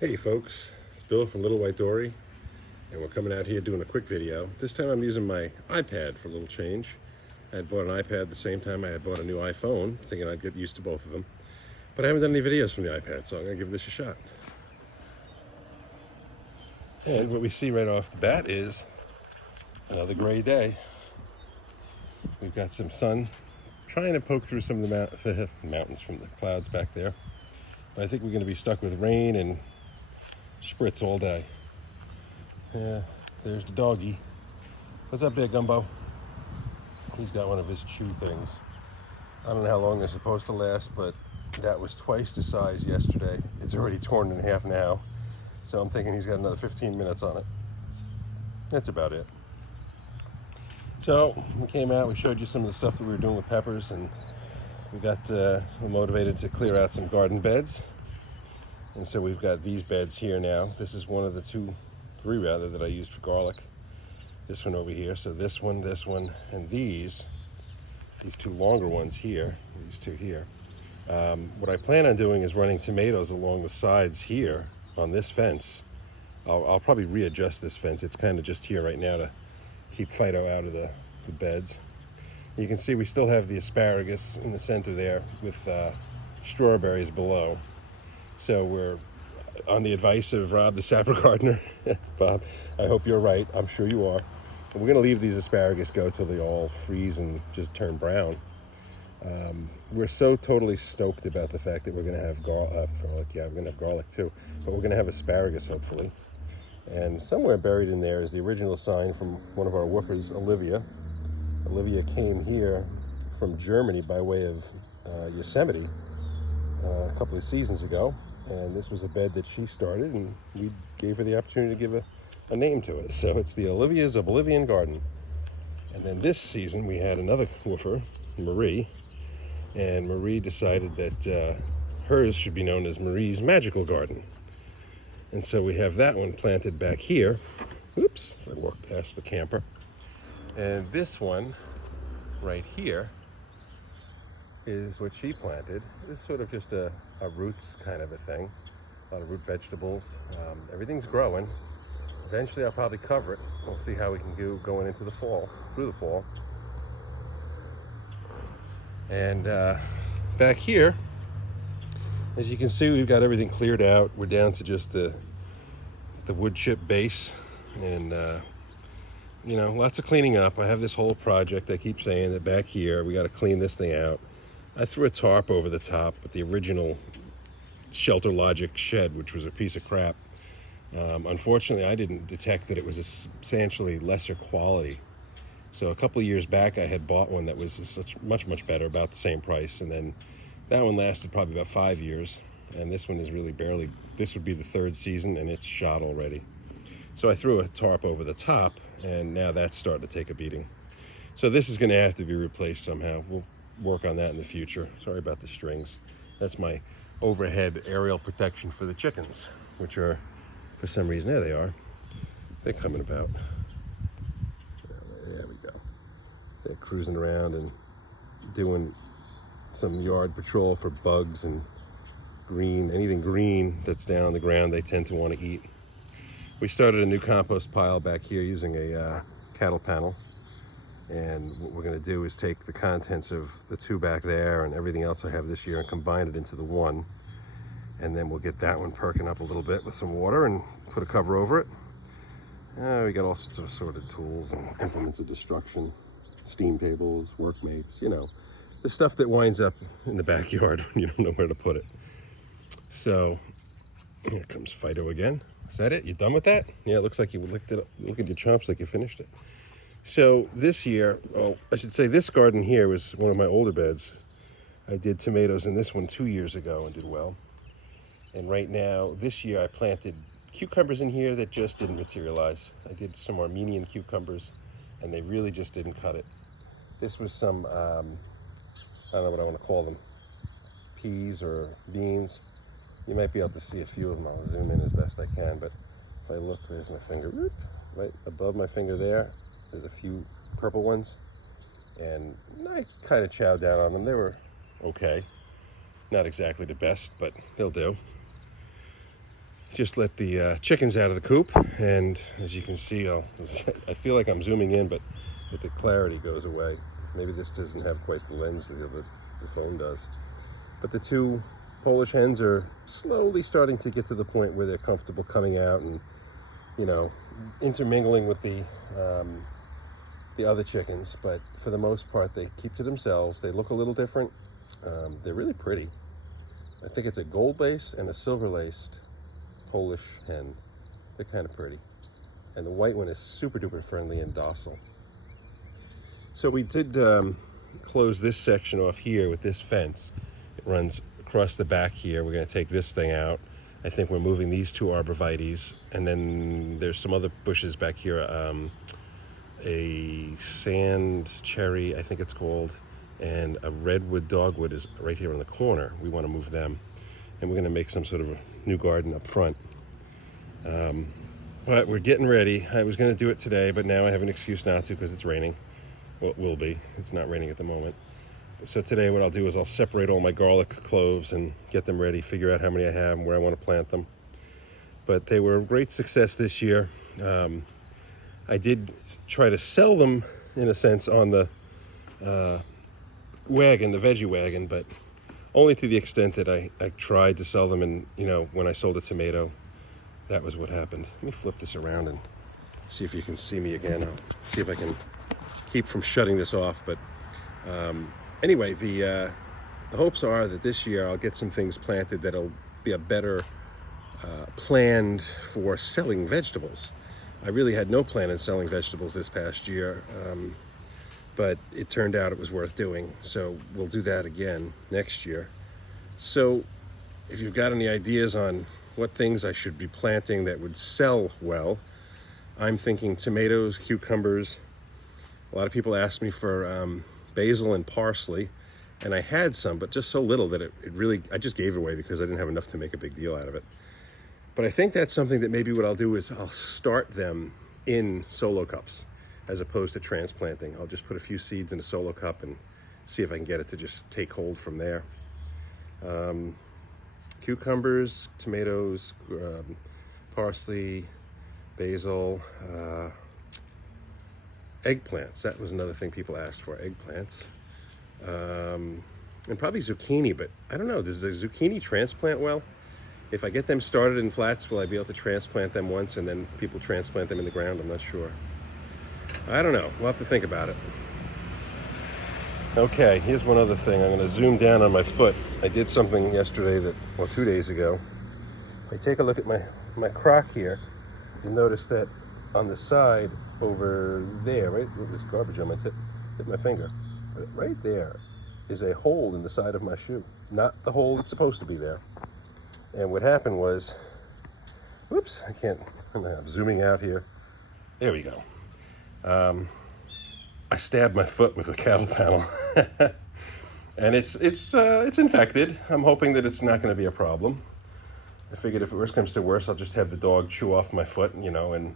Hey folks, it's Bill from Little White Dory, and we're coming out here doing a quick video. This time I'm using my iPad for a little change. I had bought an iPad at the same time I had bought a new iPhone, thinking I'd get used to both of them. But I haven't done any videos from the iPad, so I'm going to give this a shot. And what we see right off the bat is another gray day. We've got some sun trying to poke through some of the mountains from the clouds back there. But I think we're going to be stuck with rain and spritz all day. Yeah, there's the doggy. What's up there, Gumbo? He's got one of his chew things. I don't know how long they're supposed to last, but that was twice the size yesterday. It's already torn in half now, so I'm thinking he's got another 15 minutes on it. That's about it. So we came out, we showed you some of the stuff that we were doing with peppers, and we got we're motivated to clear out some garden beds. And so we've got these beds here now. This is one of the three rather, that I used for garlic. This one over here. So this one, and these two longer ones here, these two here. What I plan on doing is running tomatoes along the sides here on this fence. I'll probably readjust this fence. It's kind of just here right now to keep Fido out of the beds. You can see we still have the asparagus in the center there with strawberries below. So we're on the advice of Rob, the sapper gardener. Bob, I hope you're right. I'm sure you are. And we're going to leave these asparagus go till they all freeze and just turn brown. We're so totally stoked about the fact that we're going to have garlic. Yeah, we're going to have garlic too. But we're going to have asparagus, hopefully. And somewhere buried in there is the original sign from one of our woofers, Olivia. Olivia came here from Germany by way of Yosemite a couple of seasons ago, and this was a bed that she started, and we gave her the opportunity to give a name to it. So it's the Olivia's Oblivion Garden. And then this season we had another woofer, Marie, and Marie decided that hers should be known as Marie's Magical Garden. And so we have that one planted back here. Oops, as I walk past the camper. And this one right here is what she planted. It's sort of just a roots kind of a thing. A lot of root vegetables. Everything's growing. Eventually I'll probably cover it. We'll see how we can do going into the fall, through the fall. And back here, as you can see, we've got everything cleared out. We're down to just the wood chip base, and you know, lots of cleaning up. I have this whole project. I keep saying that back here we got to clean this thing out. I threw a tarp over the top with the original Shelter Logic shed, which was a piece of crap. Unfortunately, I didn't detect that it was a substantially lesser quality. So a couple of years back, I had bought one that was much better, about the same price, and then that one lasted probably about 5 years, and this one is really barely. This would be the third season, and it's shot already. So I threw a tarp over the top, and now that's starting to take a beating. So this is going to have to be replaced somehow. We'll work on that in the future. Sorry about the strings. That's my overhead aerial protection for the chickens, which are, for some reason, there they are. They're coming about. There we go. They're cruising around and doing some yard patrol for bugs and anything green that's down on the ground they tend to want to eat. We started a new compost pile back here using a cattle panel, and what we're going to do is take the contents of the two back there and everything else I have this year and combine it into the one, and then we'll get that one perking up a little bit with some water and put a cover over it. We got all sorts of assorted tools and implements of destruction, steam tables, workmates, you know, the stuff that winds up in the backyard when you don't know where to put it. So here comes Fido again. Is that it? You done with that? Yeah, it looks like you looked it up. Look at your chomps like you finished it. So this year, I should say this garden here was one of my older beds. I did tomatoes in this one 2 years ago and did well. And right now, this year I planted cucumbers in here that just didn't materialize. I did some Armenian cucumbers, and they really just didn't cut it. This was some, I don't know what I want to call them, peas or beans. You might be able to see a few of them. I'll zoom in as best I can, but if I look, there's my finger, right above my finger there. There's a few purple ones, and I kind of chowed down on them. They were okay. Not exactly the best, but they'll do. just let the chickens out of the coop, and as you can see, I feel like I'm zooming in, but the clarity goes away. Maybe this doesn't have quite the lens that the phone does. But the two Polish hens are slowly starting to get to the point where they're comfortable coming out and, you know, intermingling with the other chickens. But for the most part, they keep to themselves. They look a little different. They're really pretty. I think it's a gold lace and a silver laced Polish hen. They're kind of pretty. And the white one is super duper friendly and docile. So we did close this section off here with this fence. It runs across the back here. We're going to take this thing out. I think we're moving these two arborvitaes, and then there's some other bushes back here. A sand cherry, I think it's called, and a redwood dogwood is right here in the corner. We want to move them, and we're going to make some sort of a new garden up front. But we're getting ready. I was going to do it today, but now I have an excuse not to because it's raining. Well, it will be. It's not raining at the moment. So today what I'll do is I'll separate all my garlic cloves and get them ready, figure out how many I have and where I want to plant them. But they were a great success this year. I did try to sell them, in a sense, on the wagon, the veggie wagon, but only to the extent that I tried to sell them, and, you know, when I sold a tomato, that was what happened. Let me flip this around and see if you can see me again. I'll see if I can keep from shutting this off, but anyway, the hopes are that this year I'll get some things planted that'll be a better planned for selling vegetables. I really had no plan on selling vegetables this past year, but it turned out it was worth doing, so we'll do that again next year. So if you've got any ideas on what things I should be planting that would sell well, I'm thinking tomatoes, cucumbers. A lot of people ask me for basil and parsley, and I had some, but just so little that it really, I just gave it away because I didn't have enough to make a big deal out of it. But I think that's something that maybe what I'll do is I'll start them in solo cups as opposed to transplanting. I'll just put a few seeds in a solo cup and see if I can get it to just take hold from there. Cucumbers, tomatoes, parsley, basil, eggplants. That was another thing people asked for, eggplants. And probably zucchini, but I don't know, does the zucchini transplant well? If I get them started in flats, will I be able to transplant them once and then people transplant them in the ground? I'm not sure. I don't know. We'll have to think about it. Okay, here's one other thing. I'm going to zoom down on my foot. I did something yesterday 2 days ago. If I take a look at my crock here, you'll notice that on the side over there, right? There's garbage on my tip. Hit my finger. But right there is a hole in the side of my shoe. Not the hole that's supposed to be there. And what happened was, whoops, I'm zooming out here. There we go. I stabbed my foot with a cattle panel. And it's infected. I'm hoping that it's not going to be a problem. I figured if worse comes to worse, I'll just have the dog chew off my foot, you know, and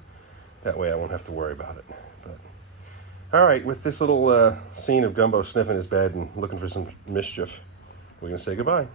that way I won't have to worry about it. But all right, with this little scene of Gumbo sniffing his bed and looking for some mischief, we're going to say goodbye.